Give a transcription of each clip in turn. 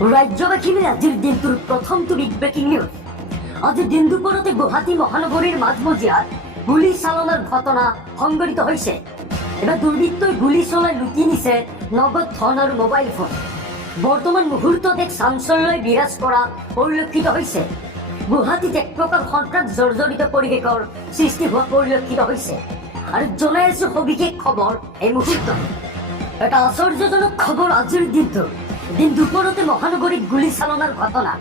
ৰাজ্যবাসীলৈ আজিৰ দিনটোৰ প্ৰথমটো বিগ ব্ৰেকিং নিউজ। আজি দিন দুপৰতে গুৱাহাটী মহানগৰীৰ মাজমজিয়াত গুলী চালনাৰ ঘটনা সংঘটিত হৈছে। এবাৰ দুৰ্বৃত্তই গুলী চলাই লুটি নিছে নগদ ধন আৰু মোবাইল ফোন। বৰ্তমান মুহূৰ্তত এক চাঞ্চল্যই বিৰাজ কৰা পৰিলক্ষিত হৈছে। গুৱাহাটীত এক প্ৰকাৰ সন্ত্ৰাস জৰ্জৰিত পৰিৱেশৰ সৃষ্টি হোৱা পৰিলক্ষিত হৈছে। আৰু জনাই আছো সবিশেষ খবৰ এই মুহূৰ্তত। এটা আশ্চৰ্যজনক খবৰ আজিৰ দিনটোৰ। দিন দুপৰতে মহানগৰীত গুলী চালনাৰ ঘটনা।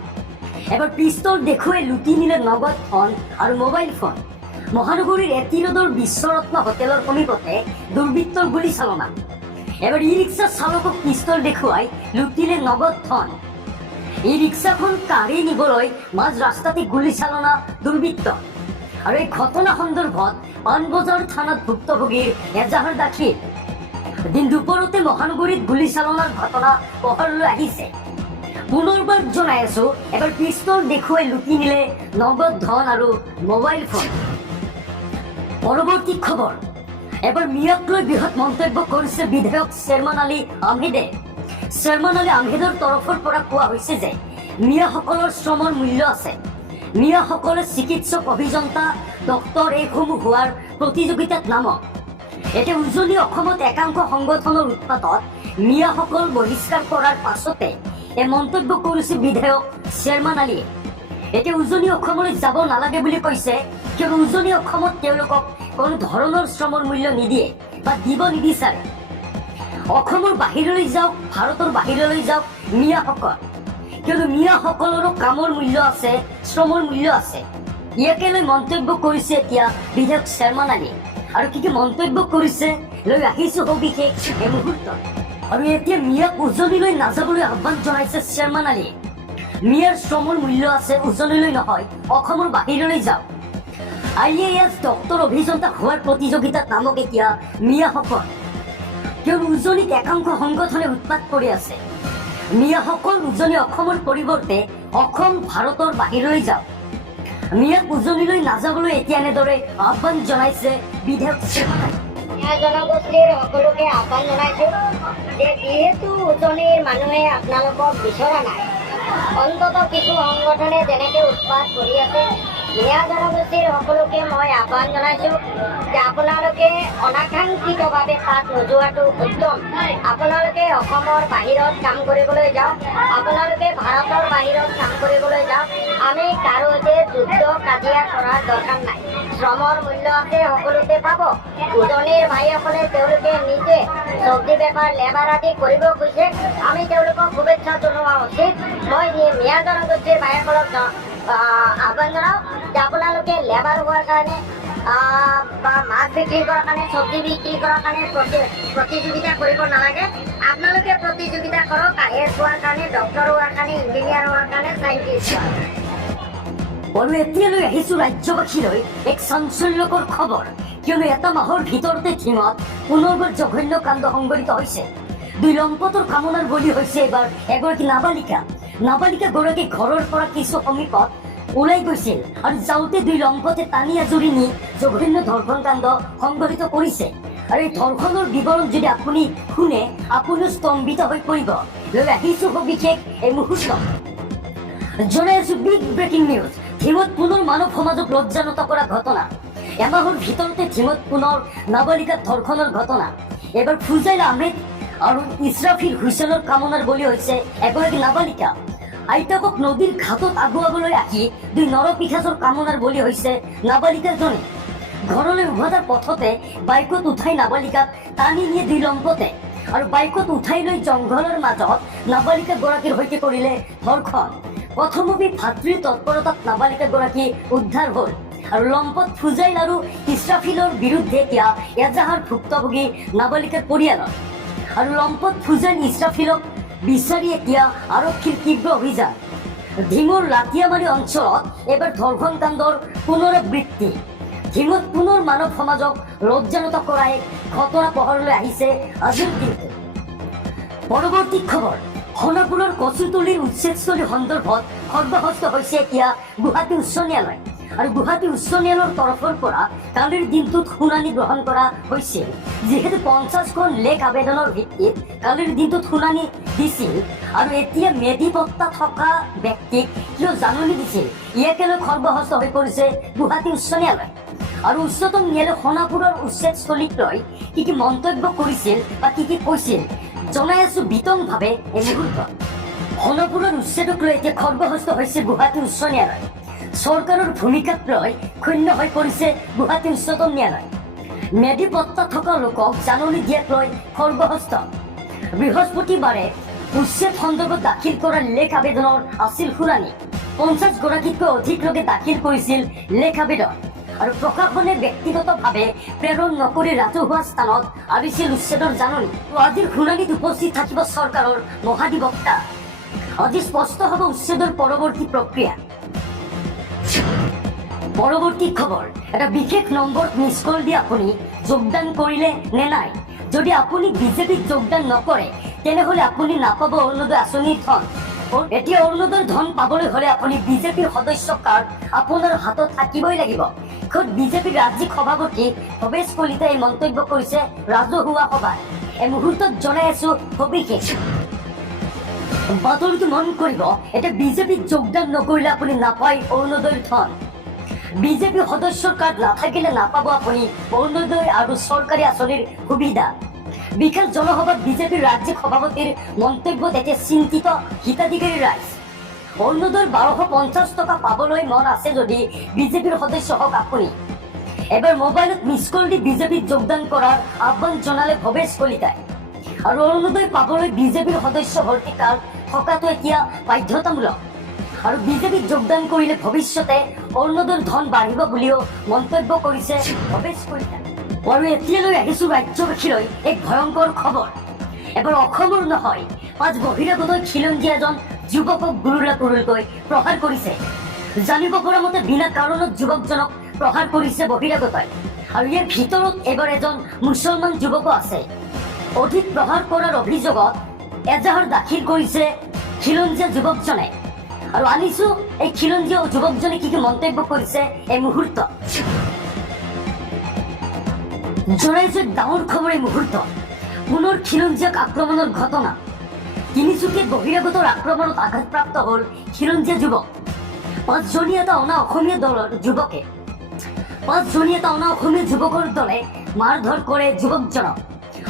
এবাৰ পিস্তল দেখুৱাই লুটি নিলে নগদ ধন আৰু মোবাইল ফোন। মহানগৰীৰ এটি ৰোডৰ বিশ্বৰত্ন হোটেলৰ সমীপতে দুৰ্বৃত্তৰ গুলী চালনা। এবাৰ ই ৰিক্সা চালকক পিস্তল দেখুৱাই লুটিলে নগদ ধন। এই ৰিক্সাখন কাঢ়ি নিবলৈ মাজ ৰাস্তাতে গুলী চালনা দুৰ্বৃত্ত। আৰু এই ঘটনা সন্দৰ্ভত পাণবজাৰ থানাত ভুক্তভোগীৰ এজাহাৰ দাখিল। দিন দুপৰতে মহানগৰীত গুলী চালনাৰ ঘটনা পোহৰলৈ আহিছে। পুনৰবাৰ জনাই আছো, এবাৰ পিস্তল দেখুৱাই লুটি নিলে নগদ ধন আৰু মোবাইল ফোন। পৰৱৰ্তী খবৰ। এবাৰ মিয়াক লৈ বৃহৎ মন্তব্য কৰিছে বিধায়ক শ্বেৰমান আলী আহমেদে। শ্বেৰমান আলী আহমেদৰ তৰফৰ পৰা কোৱা হৈছে যে মিয়াসকলৰ শ্ৰমৰ মূল্য আছে। মিয়াসকলে চিকিৎসক, অভিযন্তা, ডক্তৰ এইসমূহ হোৱাৰ প্ৰতিযোগিতাত নামক। এতিয়া উজনি অসমত একাংশ সংগঠনৰ উৎপাতত মিয়াসকল বহিষ্কাৰ কৰাৰ পাছতে এই মন্তব্য কৰিছে বিধায়ক শ্বেৰমান আলীয়ে। এতিয়া উজনি অসমলৈ যাব নালাগে বুলি কৈছে, কিয়নো উজনি অসমত তেওঁলোকক কোনো ধৰণৰ শ্ৰমৰ মূল্য নিদিয়ে বা দিব নিবিচাৰে। অসমৰ বাহিৰলৈ যাওক, ভাৰতৰ বাহিৰলৈ যাওক মিয়াসকল, কিয়নো মিয়াসকলৰো কামৰ মূল্য আছে, শ্ৰমৰ মূল্য আছে। ইয়াকে লৈ মন্তব্য কৰিছে এতিয়া বিধায়ক শ্বেৰমান আলী। আৰু কি কি মন্তব্য কৰিছে লৈ আহিছো সবিশেষ এই মুহূৰ্তত। আৰু এতিয়া মিয়াক উজনিলৈ নাযাবলৈ আহ্বান জনাইছে শ্বেৰমান আলীয়ে। মিয়াৰ শ্ৰমৰ মূল্য আছে, উজনিলৈ নহয়, অসমৰ বাহিৰলৈ যাওক। IAS, ডক্তৰ, অভিযন্তা হোৱাৰ প্ৰতিযোগিতাত নামক এতিয়া মিয়াসকল, কিয়নো উজনিত একাংশ সংগঠনে উৎপাত কৰি আছে। মিয়াসকল উজনি অসমৰ পৰিৱৰ্তে অসম, ভাৰতৰ বাহিৰলৈ যাওক। মিয়াক উজনিলৈ নাযাবলৈ এতিয়া এনেদৰে আহ্বান জনাইছে বিধায়ক শ্বেৰমান আলী। জনগোষ্ঠীৰ সকলোকে আহ্বান জনাইছো যে যিহেতু উজনিৰ মানুহে আপোনালোকক বিচৰা নাই, অন্তত কিছু সংগঠনে যেনেকে উৎপাত কৰি আছে, মিয়া জনগোষ্ঠীৰ সকলোকে মই আহ্বান জনাইছো যে আপোনালোকে অনাকাংক্ষিতভাৱে তাত নোযোৱাটো উত্তম। আপোনালোকে অসমৰ বাহিৰত কাম কৰিবলৈ যাওক, আপোনালোকে ভাৰতৰ বাহিৰত কাম কৰিবলৈ যাওক। আমি কাৰো সৈতে যুদ্ধ কাজিয়া কৰাৰ দৰকাৰ নাই। শ্ৰমৰ মূল্য আছে, সকলোতে পাব। উজনিৰ ভাইসকলে তেওঁলোকে নিজে চব্জি বেপাৰ, লেবাৰ আদি কৰিব খুজিছে, আমি তেওঁলোকক শুভেচ্ছা জনোৱা উচিত। মই মিয়া জনগোষ্ঠীৰ ভাইসকলক আহ্বান জনাওঁ যে আপোনালোকে লেবাৰ হোৱাৰ কাৰণে বা মাছ বিক্ৰী কৰাৰ কাৰণে, চব্জি বিক্ৰী কৰাৰ কাৰণে প্ৰতিযোগিতা কৰিব নালাগে। আপোনালোকে প্ৰতিযোগিতা কৰক IAS হোৱাৰ কাৰণে, ডক্তৰ হোৱাৰ কাৰণে, ইঞ্জিনিয়াৰ হোৱাৰ কাৰণে, চাইণ্টিষ্ট হোৱাৰ কাৰণে। আৰু এতিয়ালৈ আহিছো ৰাজ্যবাসীলৈ এক চাঞ্চল্যকৰ খবৰ, কিয়নো এটা মাহৰ ভিতৰতে থিমত পুনৰবাৰ জঘন্য কাণ্ড সংঘটিত হৈছে। দুই লম্পটৰ কামনাৰ বলি হৈছে এবাৰ এগৰাকী নাবালিকা। নাবালিকাগৰাকী ঘৰৰ পৰা কিছু সমীপত ওলাই গৈছিল আৰু যাওঁতে দুই লম্পটে টানি আজুৰি নি জঘন্য ধৰ্ষণ কাণ্ড সংঘটিত কৰিছে। আৰু এই ধৰ্ষণৰ বিৱৰণ যদি আপুনি শুনে, আপুনিও স্তম্ভিত হৈ পৰিব। লৈ আহিছো সবিশেষ এই মুহূৰ্তত। জনাই আছো বিগ ব্ৰেকিং নিউজ। থিমত পুনৰ মানৱ সমাজক লজ্জানত কৰা ঘটনা। এমাহৰ ভিতৰতে থিমত পুনৰ নাবালিকাৰ ধৰ্ষণৰ ঘটনা। এবাৰ ফুজাইল আহমেদ আৰু ইছৰাফিল হুছেইনৰ কামনাৰ বলি হৈছে এগৰাকী নাবালিকা। আইতাকক নদীৰ ঘাটত আগুৱাবলৈ আহি দুই নৰপিশাচৰ কামনাৰ বলি হৈছে নাবালিকাজনী। ঘৰলৈ উভতাৰ পথতে বাইকত উঠাই নাবালিকাক টানি নিয়ে দুই লম্পটে আৰু বাইকত উঠাই লৈ জংঘলৰ মাজত নাবালিকাগৰাকীৰ সৈতে কৰিলে ধৰ্ষণ। প্ৰথমতে ভাতৃৰ তৎপৰতাত নাবালিকাগৰাকী উদ্ধাৰ হ'ল আৰু লম্পট ফুজাইল আৰু ইছৰাফিলৰ বিৰুদ্ধে এতিয়া এজাহাৰ ভুক্তভোগী নাবালিকাৰ পৰিয়ালৰ। আৰু লম্পট ফুজাইল, ইছৰাফিলক বিচাৰি এতিয়া আৰক্ষীৰ তীব্ৰ অভিযান। ধিঙৰ লাটিয়ামাৰী অঞ্চলত এবাৰ ধৰ্ষণ কাণ্ডৰ পুনৰাবৃত্তি। ধিঙত পুনৰ মানৱ সমাজক লজ্জানত কৰা এক ঘটনা পোহৰলৈ আহিছে আজিৰ দিনটো। পৰৱৰ্তী খবৰ। সোণাপুৰৰ কচুতলিৰ উচ্ছেদস্থলী সন্দৰ্ভত সৰ্বহস্ত হৈছে এতিয়া গুৱাহাটী উচ্চ ন্যায়ালয়। আৰু গুৱাহাটী উচ্চ ন্যায়ালয়ৰ তৰফৰ পৰা কালিৰ দিনটোত শুনানি গ্ৰহণ কৰা হৈছিল। যিহেতু 50খন লেখ আবেদনৰ ভিত্তিত কালিৰ দিনটোত শুনানি দিছিল আৰু এতিয়া মেধি পট্টা থকা ব্যক্তিক কিয় জাননী দিছিল ইয়াকে লৈ খৰ্বহস্ত হৈ পৰিছে গুৱাহাটী উচ্চ ন্যায়ালয়। আৰু উচ্চতম ন্যায়ালয় সোণাপুৰৰ উচ্ছেদস্থলীক লৈ কি মন্তব্য কৰিছিল বা কি কৈছিল জনাই আছো বিতংভাৱে এই মুহূৰ্তত। সোণাপুৰৰ উচ্ছেদক লৈ এতিয়া খৰ্বহস্ত হৈছে গুৱাহাটী উচ্চ ন্যায়ালয়। চৰকাৰৰ ভূমিকাক লৈ ক্ষুণ্ণ হৈ পৰিছে গুৱাহাটী উচ্চতম ন্যায়ালয়। মেধি পট্টা থকা লোকক জাননী দিয়াক লৈ খৰ্বহস্ত। বৃহস্পতিবাৰে উচ্ছেদ সন্দৰ্ভত দাখিল কৰা লেখ আবেদনৰ আছিল শুনানি। 50 গৰাকীতকৈ অধিক লোকে দাখিল কৰিছিল লেখ আবেদন আৰু প্ৰশাসনে ব্যক্তিগতভাৱে প্ৰেৰণ নকৰি ৰাজহুৱা স্থানত আনিছিল উচ্ছেদৰ জাননী। আজিৰ শুনানিত উপস্থিত থাকিব চৰকাৰৰ মহাধিবক্তা। আজি স্পষ্ট হ'ব উচ্ছেদৰ পৰৱৰ্তী প্ৰক্ৰিয়া। পৰৱৰ্তী খবৰ, এটা বিশেষ নম্বৰত মিছ কল দি আপুনি যোগদান কৰিলে নে নাই। যদি আপুনি বিজেপিত যোগদান নকৰে তেনেহ'লে আপুনি নাপাব অৰুণোদয় আঁচনিৰ ধন। এতিয়া অৰুণোদয়ৰ ধন পাবলৈ হ'লে আপুনি বিজেপিৰ সদস্য কাৰ্ড আপোনাৰ হাতত থাকিবই লাগিব। খোদ বিজেপিৰ ৰাজ্যিক সভাপতি ভৱেশ কলিতাই মন্তব্য কৰিছে ৰাজহুৱা সভাত। এই মুহূৰ্তত জনাই আছো সবিশেষ। বাতৰিটো মন কৰিব, এতিয়া বিজেপিত যোগদান নকৰিলে আপুনি নাপায় অৰুণোদয়ৰ ধন। বিজেপি সদস্যৰ কাৰ্ড নাথাকিলে নাপাব আপুনি অৰুণোদয় আৰু চৰকাৰী আঁচনিৰ সুবিধা। বিশেষ জনসভাত বিজেপিৰ ৰাজ্যিক সভাপতিৰ মন্তব্যত এতিয়া চিন্তিত হিতাধিকাৰী ৰাইজ। অৰুণোদয়ৰ 1250 টকা পাবলৈ মন আছে যদি বিজেপিৰ সদস্য হওক আপুনি। এবাৰ মোবাইলত মিছ কল দি বিজেপিত যোগদান কৰাৰ আহ্বান জনালে ভৱেশ কলিতাই। আৰু অৰুণোদয় পাবলৈ বিজেপিৰ সদস্য ভৰ্তি কাৰ্ড থকাটো এতিয়া বাধ্যতামূলক। আৰু বিজেপিত যোগদান কৰিলে ভৱিষ্যতে অৰুণোদয়ৰ ধন বাঢ়িব বুলিও মন্তব্য কৰিছে ভৱেশ কলিতাই। আৰু এতিয়ালৈ আহিছো ৰাজ্যবাসীলৈ এক ভয়ংকৰ খবৰ। এবাৰ অসমৰ নহয়, 5 বহিৰাগতই খিলঞ্জীয়া এজন যুৱকক গুৰুকৈ প্ৰহাৰ কৰিছে। জানিব পৰা মতে বিনা কাৰণত যুৱকজনক প্ৰহাৰ কৰিছে বহিৰাগতই। আৰু ইয়াৰ ভিতৰত এবাৰ এজন মুছলমান যুৱকো আছে। অধিক প্ৰহাৰ কৰাৰ অভিযোগত এজাহাৰ দাখিল কৰিছে খিলঞ্জীয়া যুৱকজনে। আৰু আনিছো এই খিলঞ্জীয়া যুৱকজনে কি মন্তব্য কৰিছে এই মুহূৰ্তত। জনাইছো ডাঙৰ খবৰ এই মুহূৰ্তত। পুনৰ খিলঞ্জীয়াক আক্ৰমণৰ ঘটনা। তিনিচুকীয়াত বহিৰাগতৰ আক্ৰমণত আঘাতপ্ৰাপ্ত হ'ল খিলঞ্জীয়া যুৱক। 5জনীয়া এটা অনা অসমীয়া দলৰ যুৱকে 5জনীয়া এটা অনা অসমীয়া যুৱকৰ দলে মাৰধৰ কৰে যুৱকজনক।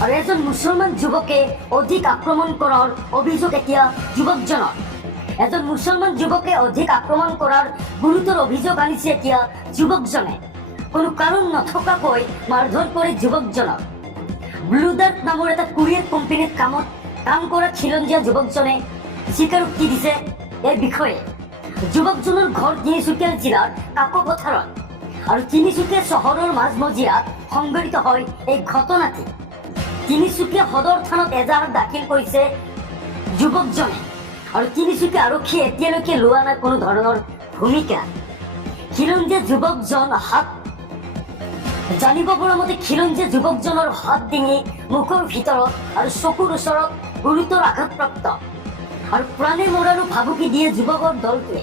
আৰু এজন মুছলমান যুৱকে অধিক আক্ৰমণ কৰাৰ অভিযোগ এতিয়া যুৱকজনৰ। এজন মুছলমান যুৱকে অধিক আক্ৰমণ কৰাৰ গুৰুতৰ অভিযোগ আনিছে এতিয়া যুৱকজনে। কোনো কাৰণ নথকাকৈ মাৰধৰ কৰে যুৱকজনক। ব্লুডাৰ্ট নামৰ এটা কুৰিয়াৰ কোম্পানীত কাম কৰা খিলঞ্জীয়া যুৱকজনে স্বীকাৰোক্তি দিছে এই বিষয়ে। যুৱকজনৰ ঘৰ তিনিচুকীয়া জিলাৰ কাকপথাৰত। আৰু তিনিচুকীয়া চহৰৰ মাজমজিয়াত সংঘটিত হয় এই ঘটনাটি। তিনিচুকীয়া সদৰ থানাত এজাহাৰ দাখিল কৰিছে যুৱকজনে। আৰু তিনিচুকীয়া আৰক্ষীয়ে এতিয়ালৈকে লোৱা নাই কোনো ধৰণৰ ভূমিকা। খিলঞ্জীয়া যুৱকজন জানিব পৰা মতে খিলঞ্জীয়া যুৱকজনৰ হাত ডিঙি মুখৰ ভিতৰত আৰু চকুৰ ওচৰত গুৰুতৰ আঘাতপ্ৰাপ্ত। আৰু প্ৰাণে মৰাৰো ভাবুকি দিয়ে যুৱকৰ দলটোৱে।